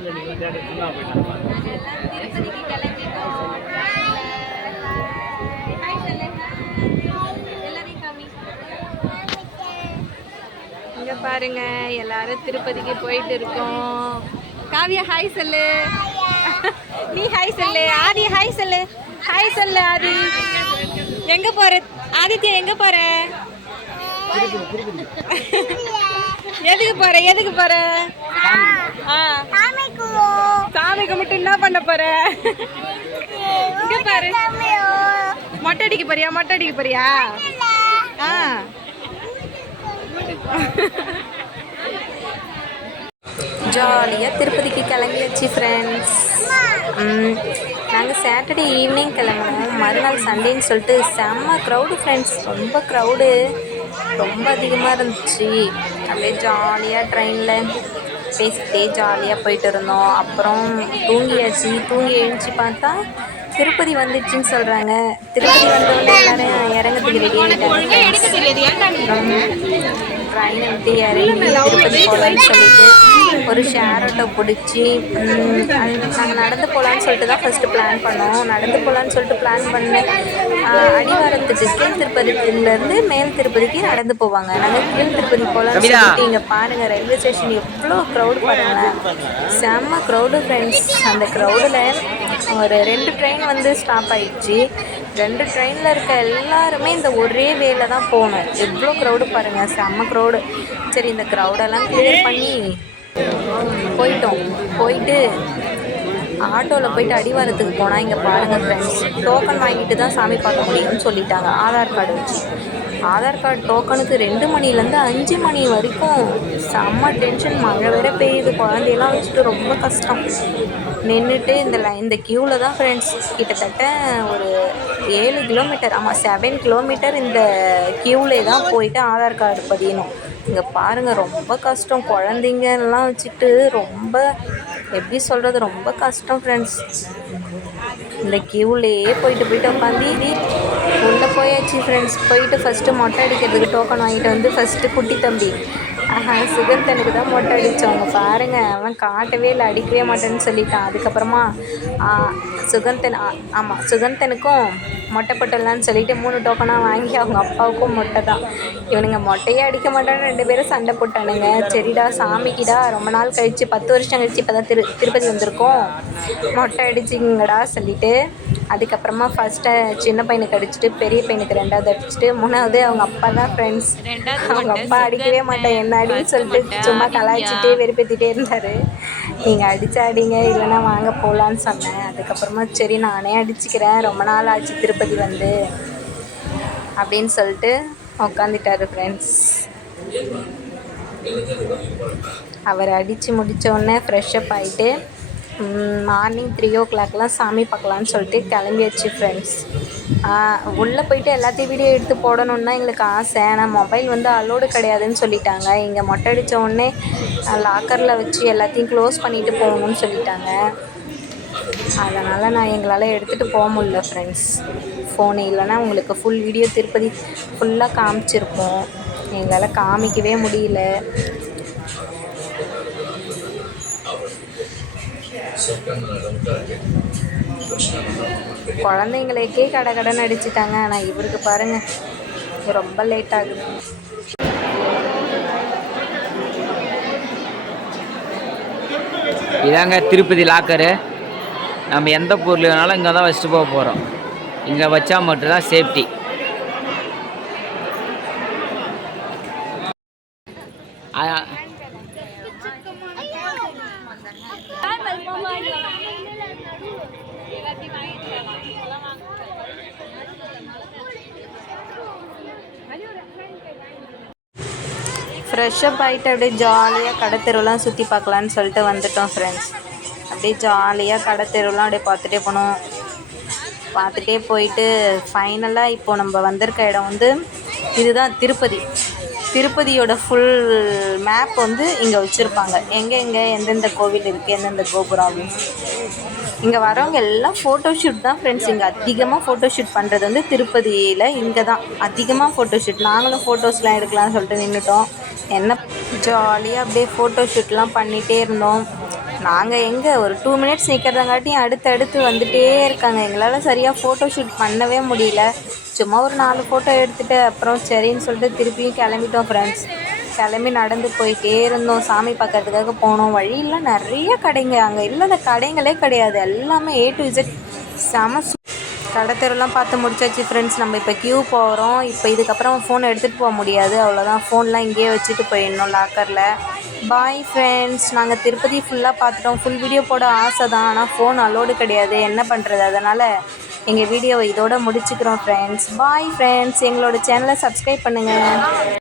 திருப்பதிக்கு கிளம்பிட்டோம். இங்க பாருங்க, எல்லாரும் திருப்பதிக்கு போயிட்டு இருக்கோம். காவியா ஹாய் சொல்லு. நீ ஹாய் சொல்லு. ஆதி ஹாய் சொல்லு. ஹாய் சொல்லு ஆதி. எங்க போற ஆதித்யா? எங்க போற? எதுக்கு போற? எதுக்கு போற? சாமி கும்பிட்டு என்ன பண்ண போற? இங்க பாரு. மொட்டை அடிக்க போறியா? மொட்டை அடிக்க போறியா? ஜாலியாக திருப்பதிக்கு கிளம்பியாச்சு ஃப்ரெண்ட்ஸ். நாங்கள் சாட்டர்டே ஈவினிங் கிளம்பினோம். மறுநாள் சண்டேன்னு சொல்லிட்டு செம்ம க்ரௌடு ஃப்ரெண்ட்ஸ். ரொம்ப க்ரௌடு ரொம்ப அதிகமாக இருந்துச்சு. அப்படியே ஜாலியாக ட்ரெயினில் பேசிக்கிட்டே ஜாலியாக போயிட்டு இருந்தோம். அப்புறம் தூங்கியாச்சு. தூங்கி எழுந்துச்சி பார்த்தா திருப்பதி வந்துடுச்சின்னு சொல்கிறாங்க. திருப்பதி வந்தவொடனே எல்லோரும் இறங்கிறதுக்கு ரெடி ஆகிட்டாங்க. ட்ரெயினை விட்டு இறங்கி திருப்பதி போகலான்னு சொல்லிட்டு ஒரு ஷேர் ஆட்டோ பிடிச்சி நாங்கள் நடந்து போகலான்னு சொல்லிட்டு தான் ஃபஸ்ட்டு பிளான் பண்ணோம். நடந்து போகலான்னு சொல்லிட்டு பிளான் பண்ணேன். அடிவாரத்துக்கு கீழ் திருப்பதியிலேருந்து மேல் திருப்பதிக்கு நடந்து போவாங்க. நாங்கள் கீழ் திருப்பதி போகலான்னு சொல்லிட்டு இங்கே பாருங்கள், ரயில்வே ஸ்டேஷன் எவ்வளோ க்ரௌடு பாருங்களேன். செம்ம க்ரௌடு ஃப்ரெண்ட்ஸ். அந்த க்ரௌடில் ஒரு 2 ட்ரெயின் வந்து ஸ்டாப் ஆகிடுச்சு. 2 ட்ரெயினில் இருக்க எல்லாருமே இந்த ஒரே வேல தான் போகணும். எவ்வளோ க்ரௌடு பாருங்கள், செம்ம க்ரௌடு. சரி, இந்த க்ரௌடெல்லாம் கிளியர் பண்ணி போயிட்டு ஆட்டோவில் போயிட்டு அடிவாரத்துக்கு போனால் இங்கே பாருங்கள் ஃப்ரெண்ட்ஸ், டோக்கன் வாங்கிட்டு தான் சாமி பார்க்க முடியும்னு சொல்லிட்டாங்க. ஆதார் கார்டு வச்சு ஆதார் கார்டு டோக்கனுக்கு 2 மணிலேருந்து 5 மணி வரைக்கும் செம்ம டென்ஷன். மழை வேற பெய்யுது. குழந்தையெல்லாம் வச்சுட்டு ரொம்ப கஷ்டம். நின்றுட்டு இந்த க்யூவில் தான் ஃப்ரெண்ட்ஸ் கிட்டத்தட்ட ஒரு 7 கிலோமீட்டர், 7 கிலோமீட்டர் இந்த க்யூவிலே தான் போயிட்டு ஆதார் கார்டு பதியணும். இங்கே பாருங்கள், ரொம்ப கஷ்டம். குழந்தைங்கெல்லாம் வச்சுட்டு ரொம்ப எப்படி சொல்கிறது, ரொம்ப கஷ்டம் ஃப்ரெண்ட்ஸ். இந்த க்யூவிலேயே போயிட்டு உட்காந்து உள்ளே போயாச்சு ஃப்ரெண்ட்ஸ். போயிட்டு ஃபஸ்ட்டு மொட்டை அடிக்கிறதுக்கு டோக்கன் வாங்கிட்டு வந்து ஃபஸ்ட்டு குட்டி தம்பி சுகந்தனுக்கு தான் மொட்டை அடித்தவங்க பாருங்கள். அவன் காட்டவே இல்லை, அடிக்கவே மாட்டேன்னு சொல்லிட்டான். அதுக்கப்புறமா சுகந்தனுக்கும் மொட்டை போட்டலான்னு சொல்லிட்டு 3 டோக்கனாக வாங்கி அவங்க அப்பாவுக்கும் மொட்டை தான். இவனுங்க மொட்டையே அடிக்க மாட்டான்னு 2 பேரும் சண்டை போட்டானுங்க. சரிடா சாமிக்கிடா, ரொம்ப நாள் கழித்து 10 வருஷம் கழித்து இப்போ தான் திருப்பதி வந்திருக்கோம், மொட்டை அடிச்சிங்கடா சொல்லிவிட்டு அதுக்கப்புறமா ஃபஸ்ட்டு சின்ன பையனுக்கு அடிச்சுட்டு பெரிய பையனுக்கு 2வது அடிச்சுட்டு 3வது அவங்க அப்பா தான் ஃப்ரெண்ட்ஸ். அவங்க அப்பா அடிக்கவே மாட்டேன் என்ன அடின்னு சொல்லிட்டு சும்மா கலாய்ச்சிட்டே வெறுப்பேற்றிட்டே இருந்தார். நீங்கள் அடிங்க இல்லைன்னா வாங்க போகலான்னு சொன்னேன். அதுக்கப்புறமா சரி நானே அடிச்சுக்கிறேன், ரொம்ப நாள் ஆச்சு திருப்பதி வந்து அப்படின்னு சொல்லிட்டு உட்காந்துட்டாரு ஃப்ரெண்ட்ஸ். அவர் அடித்து முடித்தோடனே ஃப்ரெஷ்அப் ஆகிட்டு மார்னிங் 3 o'clockலாம் சாமி பார்க்கலான்னு சொல்லிட்டு கிளம்பியாச்சு ஃப்ரெண்ட்ஸ். உள்ளே போயிட்டு எல்லாத்தையும் வீடியோ எடுத்து போடணுன்னு தான் எங்களுக்கு ஆசை. ஆனால் மொபைல் வந்து அலோடு கிடையாதுன்னு சொல்லிட்டாங்க. இங்கே மொட்டை அடித்த உடனே லாக்கரில் வச்சு எல்லாத்தையும் க்ளோஸ் பண்ணிவிட்டு போகணுன்னு சொல்லிட்டாங்க. அதனால் எங்களால் எடுத்துகிட்டு போக முடியல ஃப்ரெண்ட்ஸ் ஃபோனு. இல்லைன்னா உங்களுக்கு ஃபுல் வீடியோ திருப்பதி ஃபுல்லாக காமிச்சிருப்போம். எங்களால் காமிக்கவே முடியல. குழந்தைங்களுக்கே கடன் அடிச்சிட்டாங்க. ஆனால் இவருக்கு பாருங்கள் ரொம்ப லேட் ஆகுது. இதாங்க திருப்பதி லாக்கரு. நம்ம எந்த பொருள் வேணாலும் இங்கே தான் வச்சுட்டு போக போகிறோம். இங்கே வச்சா மட்டும்தான் சேஃப்டி. ஃப்ரெஷ்அப் ஆகிட்டு அப்படியே ஜாலியாக கடை தெருவெலாம் சுற்றி பார்க்கலான்னு சொல்லிட்டு வந்துட்டோம் ஃப்ரெண்ட்ஸ். அப்படியே ஜாலியாக கடை தெருவெலாம் அப்படியே பார்த்துட்டே போனோம். பார்த்துட்டே போயிட்டு ஃபைனலாக இப்போது நம்ம வந்திருக்க இடம் வந்து இதுதான் திருப்பதியோட ஃபுல் மேப் வந்து இங்கே வச்சுருப்பாங்க. எங்கெங்கே எந்தெந்த கோவில் இருக்குது, எந்தெந்த கோபுரம் அப்படின்னு. இங்கே வரவங்க எல்லாம் ஃபோட்டோஷூட் தான் ஃப்ரெண்ட்ஸ். இங்கே அதிகமாக ஃபோட்டோஷூட் பண்ணுறது வந்து திருப்பதியில் இங்கே தான் அதிகமாக ஃபோட்டோஷூட். நாங்களும் ஃபோட்டோஸ்லாம் எடுக்கலாம்னு சொல்லிட்டு நின்றுட்டோம். என்ன ஜாலியாக அப்படியே ஃபோட்டோஷூட்லாம் பண்ணிகிட்டே இருந்தோம். நாங்கள் எங்கே ஒரு 2 மினிட்ஸ் நிற்கிறதங்காட்டியும் அடுத்து வந்துகிட்டே இருக்காங்க. எங்களால் சரியாக ஃபோட்டோ ஷூட் பண்ணவே முடியல. சும்மா ஒரு 4 ஃபோட்டோ எடுத்துகிட்டு அப்புறம் சரின்னு சொல்லிட்டு திருப்பியும் கிளம்பிட்டோம் ஃப்ரெண்ட்ஸ். கிளம்பி நடந்து போயிட்டே இருந்தோம். சாமி பார்க்கறதுக்காக போனோம். வழியில் நிறைய கடைங்க, அங்கே இல்லாத கடைங்களே கிடையாது. எல்லாமே A to Z செம கடை தெருலாம் பார்த்து முடிச்சாச்சு ஃப்ரெண்ட்ஸ். நம்ம இப்போ கியூ போகிறோம். இப்போ இதுக்கப்புறம் ஃபோன் எடுத்துகிட்டு போக முடியாது, அவ்வளோதான். ஃபோன்லாம் இங்கேயே வச்சுட்டு போயிடணும் லாக்கரில். Bye friends. நாங்கள் திருப்பதி ஃபுல்லாக பார்த்துட்டோம். ஃபுல் வீடியோ போட ஆசை தான், ஆனால் ஃபோன் அலோடு கிடையாது. என்ன பண்ணுறது? அதனால் எங்கள் வீடியோவை இதோட முடிச்சுக்கிறோம் ஃப்ரெண்ட்ஸ். Bye friends. எங்களோட சேனலை சப்ஸ்கிரைப் பண்ணுங்கள்.